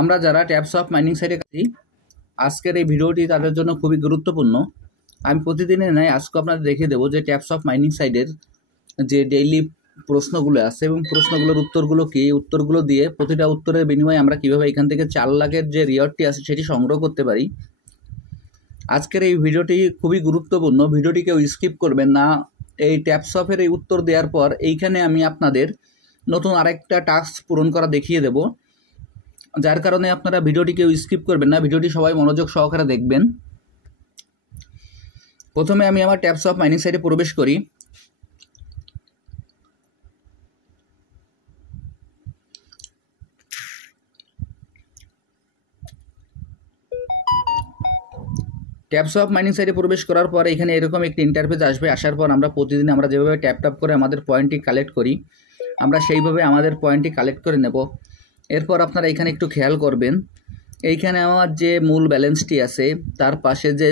আমরা যারা taps of mining সাইটে কাজ করি, আজকের এই ভিডিওটি তাদের জন্য খুবই গুরুত্বপূর্ণ। আমি প্রতিদিনের ন্যায় আজকে আপনাদের দেখিয়ে দেবো যে ট্যাপস অফ মাইনিং সাইটের যে ডেইলি প্রশ্নগুলো আছে এবং প্রশ্নগুলোর উত্তরগুলো কী, উত্তরগুলো দিয়ে প্রতিটা উত্তরের বিনিময়ে আমরা কীভাবে এখান থেকে 4 লাখের যে রিওয়ার্ডটি আছে সেটি সংগ্রহ করতে পারি। আজকের এই ভিডিওটি খুবই গুরুত্বপূর্ণ, ভিডিওটি কেউ স্কিপ করবেন না। এই ট্যাপস অফের এই উত্তর দেওয়ার পর এইখানে আমি আপনাদের নতুন আরেকটা টাস্ক পূরণ করা দেখিয়ে দেব, যার কারণে আপনারা ভিডিওটি কেউ স্কিপ করবেন না, ভিডিওটি সবাই মনোযোগ সহকারে দেখবেন। প্রথমে আমি আমার ট্যাপস অফ মাইনিং সাইটে প্রবেশ করি। ট্যাপস অফ মাইনিং সাইটে প্রবেশ করার পর এখানে এরকম একটি ইন্টারফেস আসবে। আসার পর আমরা প্রতিদিন আমরা যেভাবে ট্যাপ করে আমাদের পয়েন্টটি কালেক্ট করি, আমরা সেইভাবে আমাদের পয়েন্টটি কালেক্ট করে নেব। এরপর আপনারা এখানে একটু খেয়াল করবেন, এইখানে আমার যে মূল ব্যালেন্সটি আছে তার পাশে যে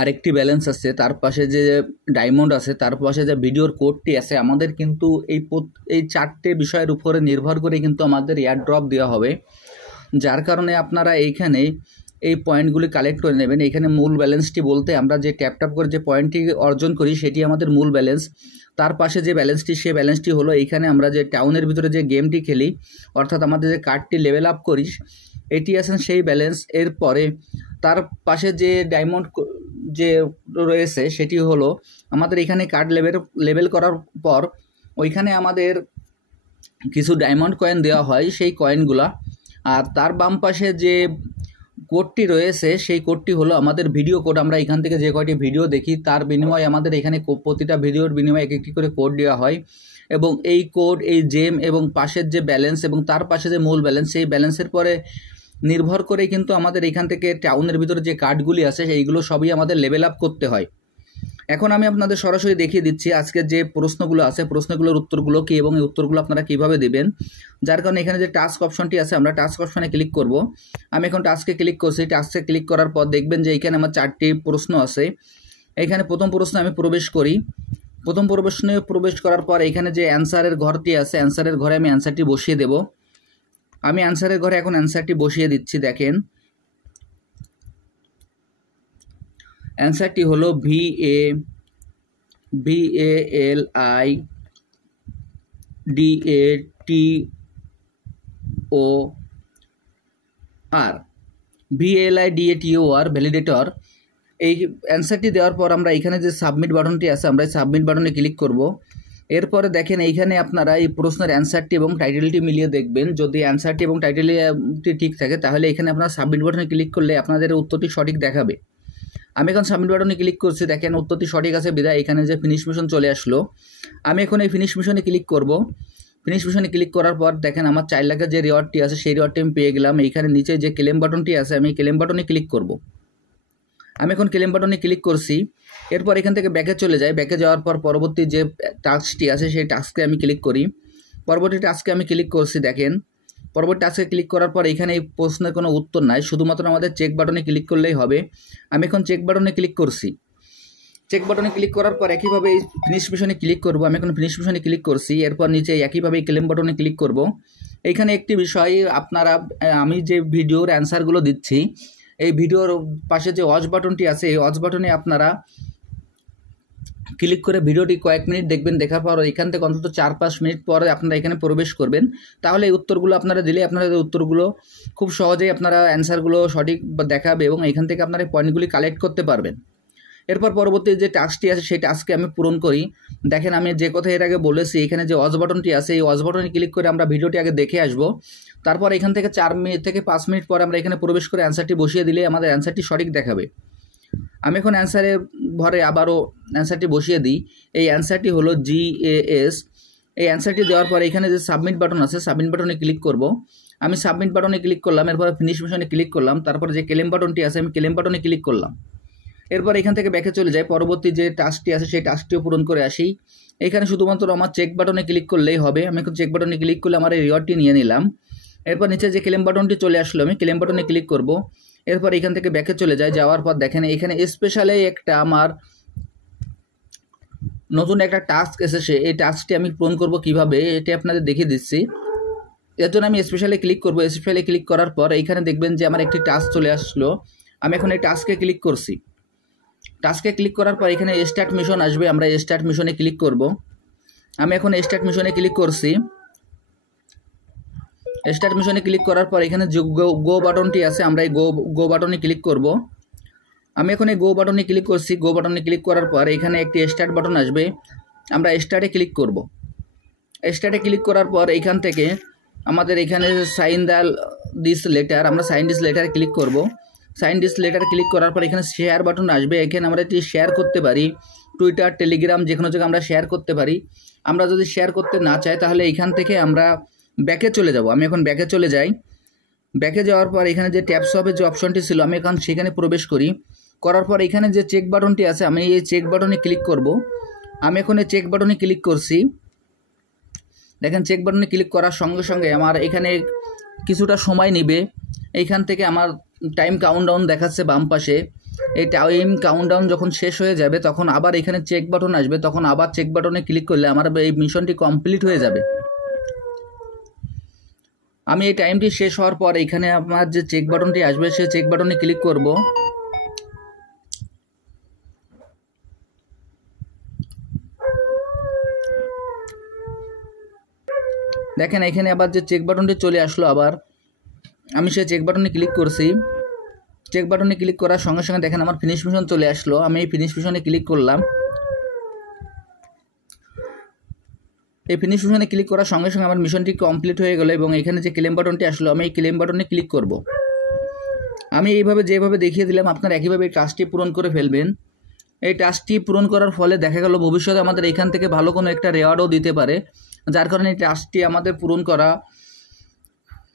আরেকটি ব্যালেন্স আছে, তার পাশে যে ডায়মন্ড আছে, তার পাশে যে ভিডিওর কোডটি আছে, আমাদের কিন্তু এই 4টে বিষয়ের উপরে নির্ভর করে কিন্তু আমাদের এয়ার ড্রপ দেওয়া হবে। যার কারণে আপনারা এইখানে এই পয়েন্টগুলি কালেক্ট করে নেবেন। এইখানে মূল ব্যালেন্সটি বলতে আমরা যে ট্যাপ করে যে পয়েন্টটি অর্জন করি সেটি আমাদের মূল ব্যালেন্স। তার পাশে যে ব্যালেন্সটি, সেই ব্যালেন্সটি হলো এইখানে আমরা যে টাউনের ভিতরে যে গেমটি খেলি, অর্থাৎ আমাদের যে কার্ডটি লেভেল আপ করি, এটি আছেন সেই ব্যালেন্স। এরপরে তার পাশে যে ডায়মন্ড যে রয়েছে সেটি হলো আমাদের এখানে কার্ড লেভেল করার পর ওইখানে আমাদের কিছু ডায়মন্ড কয়েন দেওয়া হয়, সেই কয়েনগুলা। আর তার বাম পাশে যে কোডটি রয়েছে সেই কোডটি হলো আমাদের ভিডিও কোড। আমরা এখান থেকে যে কয়টি ভিডিও দেখি তার বিনিময়ে আমাদের এখানে প্রতিটা ভিডিওর বিনিময়ে একটি করে কোড দেওয়া হয়, এবং এই কোড, এই জেম এবং পাশের যে ব্যালেন্স এবং তার পাশে যে মূল ব্যালেন্স, সেই ব্যালেন্সের পরে নির্ভর করে কিন্তু আমাদের এখান থেকে টাউনের ভিতরে যে কার্ডগুলি আছে সেইগুলো সবই আমাদের লেভেল আপ করতে হয়। এখন আমি আপনাদের সরাসরি দেখিয়ে দিচ্ছি আজকের যে প্রশ্নগুলো আছে, প্রশ্নগুলোর উত্তরগুলো কী এবং এই উত্তরগুলো আপনারা কীভাবে দেবেন। যার কারণে এখানে যে টাস্ক অপশনটি আছে, আমরা টাস্ক অপশনে ক্লিক করব। আমি এখন টাস্কে ক্লিক করছি। টাস্কে ক্লিক করার পর দেখবেন যে এইখানে আমার 4টি প্রশ্ন আছে। এইখানে প্রথম প্রশ্নে আমি প্রবেশ করি। প্রথম প্রশ্নে প্রবেশ করার পর এখানে যে অ্যান্সারের ঘরটি আছে, অ্যান্সারের ঘরে আমি অ্যান্সারটি বসিয়ে দেব। আমি অ্যান্সারের ঘরে এখন অ্যান্সারটি বসিয়ে দিচ্ছি। দেখেন অ্যান্সারটি হলো VALIDATOR ভ্যালিডেটর। এই অ্যান্সারটি দেওয়ার পর আমরা এখানে যে সাবমিট বাটনটি আছে, আমরা এই সাবমিট বাটনে ক্লিক করব। এরপরে দেখেন এইখানে আপনারা এই প্রশ্নের অ্যান্সারটি এবং টাইটেলটি মিলিয়ে দেখবেন। যদি অ্যান্সারটি এবং টাইটেলটি ঠিক থাকে তাহলে এখানে আপনারা সাবমিট বাটনে ক্লিক করলে আপনাদের উত্তরটি সঠিক দেখাবে। আমি এখন সাবমিট বাটনে ক্লিক করছি। দেখেন উত্তরটি সঠিক আছে বিদায় এখানে যে ফিনিশ মিশন চলে আসলো। আমি এখন এই ফিনিশ মিশনে ক্লিক করব। ফিনিশ মিশনে ক্লিক করার পর দেখেন আমার 4 লাখের যে রিওয়ার্ডটি আছে সেই রিওয়ার্ডটি আমি পেয়ে গেলাম। এইখানে নিচে যে ক্লেম বাটনটি আছে, আমি ক্লেম বাটনে ক্লিক করব। আমি এখন ক্লেম বাটনে ক্লিক করছি। এরপর এখান থেকে ব্যাকে চলে যাই। ব্যাকে যাওয়ার পর পরবর্তী যে টাস্কটি আছে সেই টাস্কে আমি ক্লিক করি। পরবর্তী টাস্কে আমি ক্লিক করছি। দেখেন পরবর্তী টাস্কে ক্লিক করার পর এখানে এই প্রশ্নের কোনো উত্তর নাই, শুধুমাত্র আমাদের চেক বাটনে ক্লিক করলেই হবে। আমি এখন চেক বাটনে ক্লিক করছি। চেক বাটনে ক্লিক করার পর একইভাবে এই ফিনিশ মিশনে ক্লিক করব। আমি এখন ফিনিশ মিশনে ক্লিক করছি। এরপর নিচে একইভাবে ক্লেম বাটনে ক্লিক করব। এইখানে একটি বিষয়, আপনারা আমি যে ভিডিওর অ্যান্সারগুলো দিচ্ছি, এই ভিডিওর পাশে যে ওয়াচ বাটনটি আছে, এই ওয়াচ বাটনে আপনারা ক্লিক করে ভিডিওটি কয়েক মিনিট দেখবেন। দেখার পর এখান থেকে অন্তত 4-5 মিনিট পরে আপনারা এখানে প্রবেশ করবেন। তাহলে এই উত্তরগুলো আপনারা দিলে আপনাদের উত্তরগুলো খুব সহজেই আপনারা অ্যান্সারগুলো সঠিক দেখাবে এবং এখান থেকে আপনারা এই পয়েন্টগুলি কালেক্ট করতে পারবেন। এরপর পরবর্তী যে টাস্কটি আছে সেই টাস্কে আমি পূরণ করি। দেখেন আমি যে কথা এর আগে বলেছি, এখানে যে ওয়াচ বাটনটি আছে এই ওয়াচ বাটনে ক্লিক করে আমরা ভিডিওটি আগে দেখে আসব। তারপর এখান থেকে 4 মিনিট থেকে 5 মিনিট পরে আমরা এখানে প্রবেশ করে অ্যান্সারটি বসিয়ে দিলে আমাদের অ্যান্সারটি সঠিক দেখাবে। আমি এখন অ্যান্সারের ঘরে আবারও অ্যান্সারটি বসিয়ে দিই। এই অ্যান্সারটি হলো GAS। এই অ্যান্সারটি দেওয়ার পরে এখানে যে সাবমিট বাটন আছে, সাবমিট বাটনে ক্লিক করব। আমি সাবমিট বাটনে ক্লিক করলাম। এরপর ফিনিশ মিশনে ক্লিক করলাম। তারপর যে ক্লেম বাটনটি আছে আমি ক্লেম বাটনে ক্লিক করলাম। এরপর এখান থেকে ব্যাকে চলে যায়। পরবর্তী যে টাস্কটি আছে সেই টাস্কটিও পূরণ করে আসি। এখানে শুধুমাত্র আমার চেক বাটনে ক্লিক করলেই হবে। আমি এখন চেক বাটনে ক্লিক করলে আমার এই রিওয়ার্ডটি নিয়ে নিলাম। এরপর নিচে যে ক্লেম বাটনটি চলে আসলো, আমি ক্লেম বাটনে ক্লিক করব। এরপর এখান থেকে ব্যাকে চলে যায়। যাওয়ার পর দেখেন এখানে স্পেশালি একটা আমার নতুন একটা টাস্ক এসেছে। এই টাস্কটি আমি পূরণ করব কিভাবে এটি আপনাদের দেখিয়ে দিচ্ছি। এর জন্য আমি স্পেশালি ক্লিক করব। স্পেশালি ক্লিক করার পর এইখানে দেখবেন যে আমার একটি টাস্ক চলে আসলো। আমি এখন এই টাস্কে ক্লিক করছি। টাস্কে ক্লিক করার পর এখানে স্টার্ট মিশন আসবে, আমরা স্টার্ট মিশনে ক্লিক করব। আমি এখন স্টার্ট মিশনে ক্লিক করছি। স্টার্ট মিশনে ক্লিক করার পর এখানে যে গো বাটনটি আছে, আমরা এই গো বাটনে ক্লিক করব। আমি এখন এই গো বাটনে ক্লিক করছি। গো বাটনে ক্লিক করার পর এখানে একটি স্টার্ট বাটন আসবে, আমরা স্টার্টে ক্লিক করব। স্টার্টে ক্লিক করার পর এইখান থেকে আমাদের এখানে সাইন দিস লেটার, আমরা সাইন দিস লেটারে ক্লিক করব। সাইন দিস লেটারে ক্লিক করার পর এখানে শেয়ার বাটন আসবে। এখানে আমরা এটি শেয়ার করতে পারি, টুইটার, টেলিগ্রাম, যে কোনো জায়গায় আমরা শেয়ার করতে পারি। আমরা যদি শেয়ার করতে না চাই তাহলে এইখান থেকে আমরা ব্যাকে চলে যাব। আমি এখন ব্যাকে চলে যাই। ব্যাকে যাওয়ার পর এখানে যে ট্যাপস হবে যে অপশনটি ছিল, আমি এখন সেখানে প্রবেশ করি। করার পর এখানে যে চেক বাটনটি আছে, আমি এই চেক বাটনে ক্লিক করব। আমি এখন এই চেক বাটনে ক্লিক করছি। দেখেন চেক বাটনে ক্লিক করার সঙ্গে সঙ্গে আমার এখানে কিছুটা সময় নেবে। এইখান থেকে আমার টাইম কাউন্টডাউন দেখাচ্ছে বাম পাশে। এই টাইম কাউন্টডাউন যখন শেষ হয়ে যাবে তখন আবার এখানে চেক বাটন আসবে, তখন আবার চেক বাটনে ক্লিক করলে আমার এই মিশনটি কমপ্লিট হয়ে যাবে। আমি এই টাইমটি শেষ হওয়ার পর এখানে আমার যে চেক বাটনটি আসবে সেই চেক বাটনে ক্লিক করব। দেখেন এখানে আবার যে চেক বাটনটি চলে আসলো, আবার আমি সেই চেক বাটনে ক্লিক করছি। চেক বাটনে ক্লিক করার সঙ্গে সঙ্গে দেখেন আমার ফিনিশ মিশন চলে আসলো। আমি এই ফিনিশ মিশনে ক্লিক করলাম। এই ফিনিশ মিশনে ক্লিক করার সঙ্গে সঙ্গে আমার মিশনটি কমপ্লিট হয়ে গেল এবং এখানে যে ক্লেম বাটনটি আসলো, আমি এই ক্লেম বাটনে ক্লিক করব। আমি এইভাবে যেভাবে দেখিয়ে দিলাম আপনারা একইভাবে এই টাস্কটি পূরণ করে ফেলবেন। এই টাস্কটি পূরণ করার ফলে দেখা গেল ভবিষ্যতে আমাদের এখান থেকে ভালো কোনো একটা রেওয়ার্ডও দিতে পারে, যার কারণে এই টাস্কটি আমাদের পূরণ করা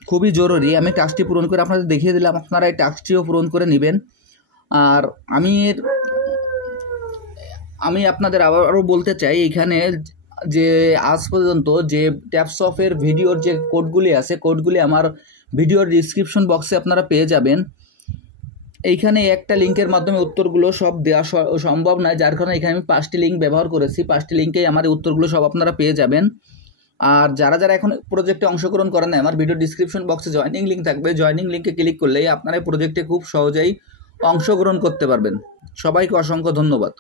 খুবই জরুরি। আমি টাস্কটি পূরণ করে আপনাদের দেখিয়ে দিলাম, আপনারা এই টাস্কটিও পূরণ করে নেবেন। আর আমি আপনাদের আবারও বলতে চাই, এখানে যে আজ পর্যন্ত যে ট্যাপস অফের ভিডিওর যে কোডগুলি আছে, কোডগুলি আমার ভিডিওর ডিসক্রিপশন বক্সে আপনারা পেয়ে যাবেন। এইখানে একটা লিঙ্কের মাধ্যমে উত্তরগুলো সব দেওয়া সম্ভব নয়, যার কারণে এখানে আমি 5টি লিঙ্ক ব্যবহার করেছি। 5টি লিঙ্কেই আমার উত্তরগুলো সব আপনারা পেয়ে যাবেন। আর যারা যারা এখন প্রজেক্টে অংশগ্রহণ করেন না, আমার ভিডিও ডিসক্রিপশন বক্সে জয়েনিং লিঙ্ক থাকবে। জয়েনিং লিঙ্কে ক্লিক করলেই আপনারা এই প্রজেক্টে খুব সহজেই অংশগ্রহণ করতে পারবেন। সবাইকে অসংখ্য ধন্যবাদ।